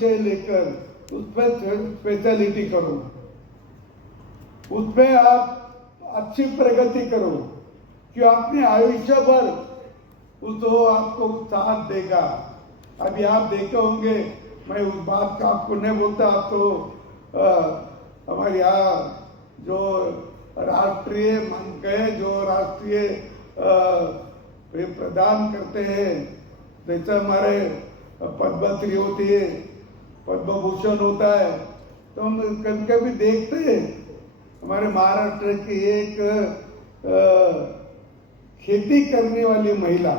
विषय लेकर उस पर स्पेशलिटी करो, उस पर आप अच्छी प्रगति करो कि अपने आयुष्य भर तो आपको साथ देगा। अभी आप देखे होंगे, मैं उस बात का आपको नहीं बोलता, तो हमारे यहाँ जो राष्ट्रीय मंच है, जो राष्ट्रीय प्रदान करते हैं, जैसे हमारे पद्मश्री होती है, पद्म भूषण होता है, तो हम कभी कभी देखते हैं हमारे महाराष्ट्र की एक खेती करने वाली महिला,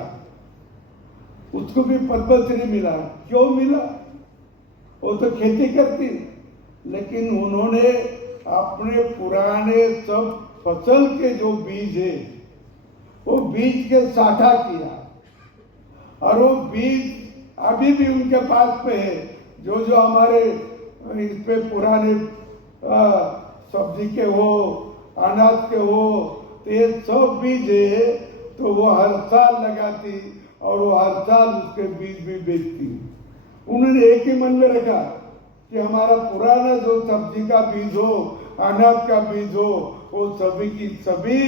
उसको भी पद्मश्री मिला। क्यों मिला? वो तो खेती करती, लेकिन उन्होंने अपने पुराने सब फसल के जो बीज है, वो बीज के साठा किया, और वो बीज अभी भी उनके पास पे है। जो जो हमारे इस पे पुराने सब्जी के हो, अनाज के हो, तो ये सब बीज है, तो वो हर साल लगाती और वो हर साल उसके बीज भी बेचती। उन्होंने एक ही मन में रखा कि हमारा पुराना जो सब्जी का बीज हो, अनाज का बीज हो, वो सभी की सभी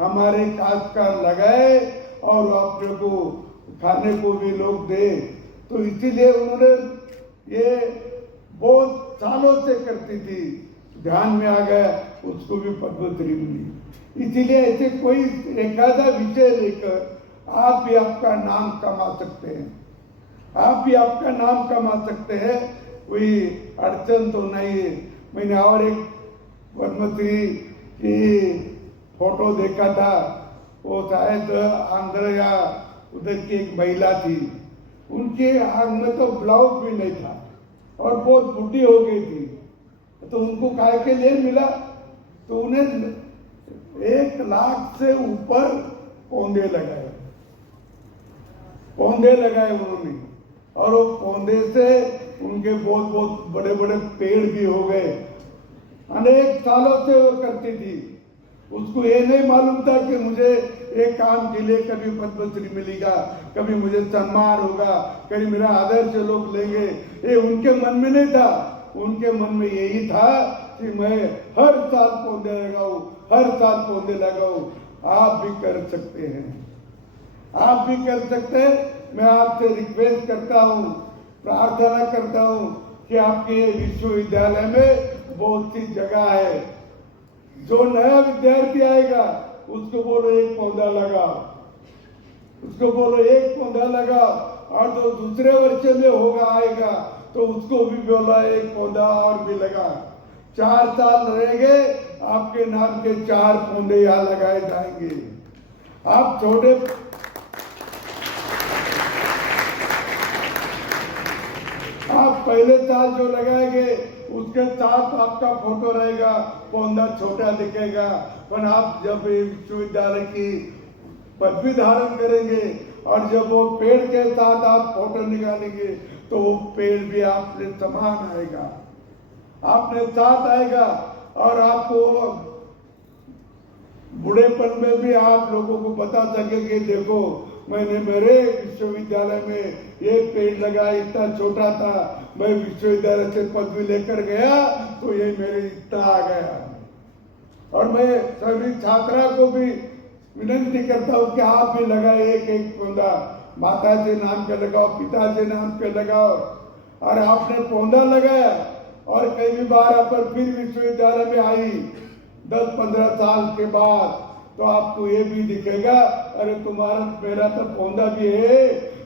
हमारे काश्तकार लगाए और अपने को खाने को भी लोग दे। तो इसीलिए उन्होंने ये बहुत सालों से करती थी, ध्यान में आ गया, उसको भी पद्मश्री मिली। इसीलिए ऐसे कोई एखादा विषय लेकर आप भी आपका नाम कमा सकते हैं, आप भी आपका नाम कमा सकते हैं, कोई अड़चन तो नहीं है। मैंने और एक पद्मश्री की फोटो देखा था, वो शायद आंध्र या उधर की एक महिला थी, उनके आंख में तो ब्लाउज भी नहीं था और बहुत बुढ़ी हो गई थी, तो उनको काय के लिए मिला? तो उन्हें 1 लाख से ऊपर पौधे लगाए उन्होंने, और वो पौधे से उनके बहुत बहुत बड़े बड़े पेड़ भी हो गए। अनेक सालों से वो करती थी, उसको ये नहीं मालूम था कि मुझे एक काम के लिए कभी पद्मश्री मिलेगा, कभी मुझे सम्मान होगा, कभी मेरा आदर से लोग लेंगे, ये उनके मन में नहीं था। उनके मन में यही था कि मैं हर साल पौधे लगाऊं, हर साल पौधे लगाऊं। आप भी कर सकते हैं, आप भी कर सकते हैं। मैं आपसे रिक्वेस्ट करता हूं, प्रार्थना करता हूं कि आपके विश्वविद्यालय में बहुत सी जगह है, जो नया विद्यार्थी आएगा उसको बोलो एक पौधा लगाओ, उसको बोलो एक पौधा लगाओ, और जो दूसरे वर्ष में होगा आएगा तो उसको भी बोला एक पौधा और भी लगा। 4 साल रहेंगे, आपके नाम के 4 पौधे यहाँ लगाए जाएंगे। आप छोटे आप पहले साल जो लगाएंगे उसके साथ आपका फोटो रहेगा, पौधा छोटा दिखेगा, पर आप जब विश्वविद्यालय की पदवी धारण करेंगे और जब वो पेड़ के साथ आप फोटो निकालेंगे तो वो पेड़ भी आपने समान आएगा, आपने साथ आएगा, और आपको बुढ़ेपन में भी आप लोगों को बता सकेंगे, देखो मैंने मेरे विश्वविद्यालय में ये पेड़ लगा, इतना छोटा था, मैं विश्वविद्यालय से पदवी लेकर गया तो ये मेरे इतना आ गया। और मैं सभी छात्रा को भी विनती करता हूँ कि आप भी लगाए एक एक पौधा, माता के नाम पे लगाओ, पिता के नाम पे लगाओ। और आपने पौधा लगाया और कई बार पर फिर विश्वविद्यालय में आई 10-15 साल के बाद, तो आपको ये भी दिखेगा, अरे तुम्हारा मेरा तो पौधा भी है,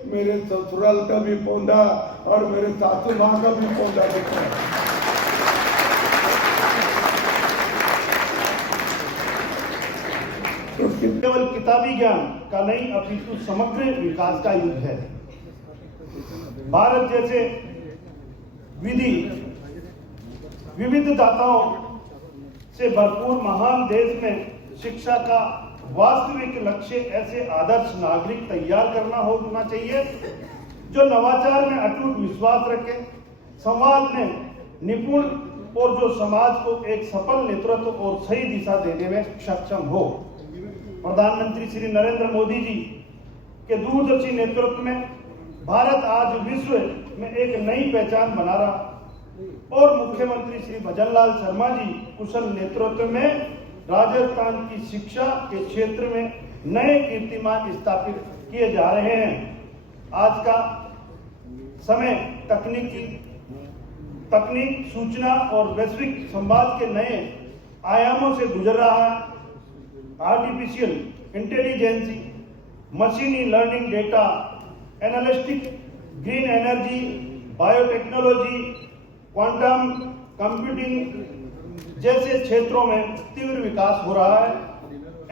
मेरे ससुराल का भी पौधा और मेरे सासू माँ का भी पौधा दिखा है। तो केवल किताबी ज्ञान का नहीं, अपितु समग्र विकास का युग है। भारत जैसे विविधताओं से भरपूर महान देश में शिक्षा का वास्तविक लक्ष्य ऐसे आदर्श नागरिक तैयार करना होना चाहिए जो नवाचार में अटूट विश्वास रखे, समाज में निपुण और जो समाज को एक सफल नेतृत्व और सही दिशा देने में सक्षम हो। प्रधानमंत्री श्री नरेंद्र मोदी जी के दूरदर्शी नेतृत्व में भारत आज विश्व में एक नई पहचान बना रहा और मुख्यमंत्री श्री भजनलाल शर्मा जी कुशल नेतृत्व में राजस्थान की शिक्षा के क्षेत्र में नए कीर्तिमान स्थापित किए जा रहे हैं। आज का समय तकनीक, सूचना और वैश्विक संवाद के नए आयामों से गुजर रहा है। आर्टिफिशियल इंटेलिजेंस, मशीनी learning, data analytics, green energy, biotechnology, quantum computing जैसे क्षेत्रों में तीव्र विकास हो रहा है।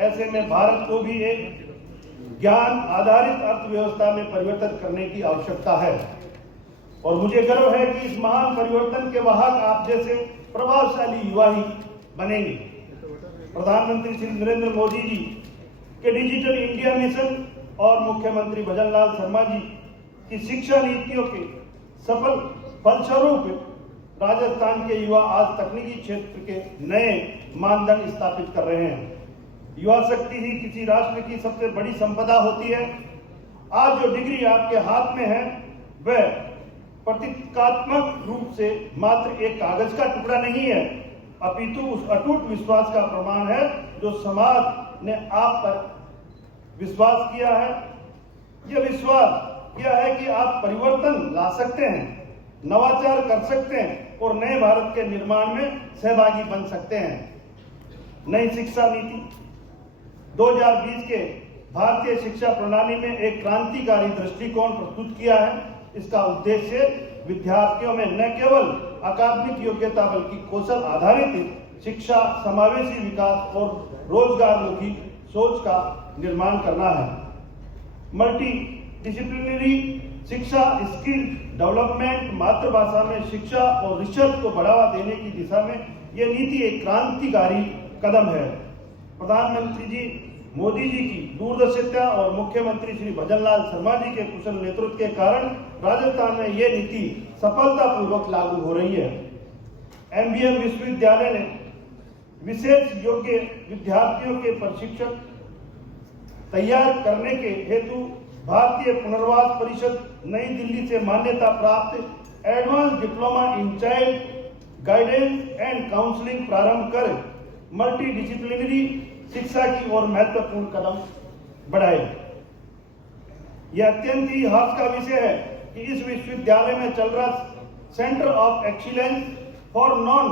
ऐसे में भारत को भी एक ज्ञान आधारित अर्थव्यवस्था में परिवर्तन करने की आवश्यकता है और मुझे गर्व है कि इस महान परिवर्तन के वाहक आप जैसे प्रभावशाली युवा ही बनेंगे। प्रधानमंत्री श्री नरेंद्र मोदी जी के डिजिटल इंडिया मिशन और मुख्यमंत्री भजनलाल शर्मा जी की शिक्षा नीतियों के सफल फलस्वरूप राजस्थान के युवा आज तकनीकी क्षेत्र के नए मानदंड स्थापित कर रहे हैं। युवा शक्ति ही किसी राष्ट्र की सबसे बड़ी संपदा होती है। आज जो डिग्री आपके हाथ में है वह प्रतीकात्मक रूप से मात्र एक कागज का टुकड़ा नहीं है, अपितु उस अटूट विश्वास का प्रमाण है जो समाज ने आप पर विश्वास किया है। यह विश्वास यह है कि आप परिवर्तन ला सकते हैं, नवाचार कर सकते हैं और नए भारत के निर्माण में सहभागी बन सकते हैं। नई शिक्षा नीति 2020 के भारतीय शिक्षा प्रणाली में एक क्रांतिकारी दृष्टिकोण प्रस्तुत किया है। इसका उद्देश्य विद्यार्थियों में न केवल अकादमिक योग्यता बल्कि कौशल आधारित शिक्षा, समावेशी विकास और रोजगारमुखी सोच का निर्माण करना है। मल्टी डिसिप्लिनरी शिक्षा, स्किल डेवलपमेंट, मातृभाषा में शिक्षा और रिसर्च को बढ़ावा देने की दिशा में यह नीति एक क्रांतिकारी कदम है। प्रधानमंत्री जी मोदी जी की दूरदर्शिता और मुख्यमंत्री श्री भजनलाल शर्मा जी के कुशल नेतृत्व के कारण राजस्थान में यह नीति सफलतापूर्वक लागू हो रही है। एमबीएम विश्वविद्यालय ने विशेष योग्य विद्यार्थियों के प्रशिक्षक तैयार करने के हेतु भारतीय पुनर्वास परिषद नई दिल्ली से मान्यता प्राप्त advance diploma in child guidance and counselling प्रारंभ कर मल्टी डिसिप्लिनरी शिक्षा की ओर महत्वपूर्ण कदम बढ़ाए। यह अत्यंत ही हर्ष का विषय है कि इस विश्वविद्यालय में चल रहा centre of excellence for non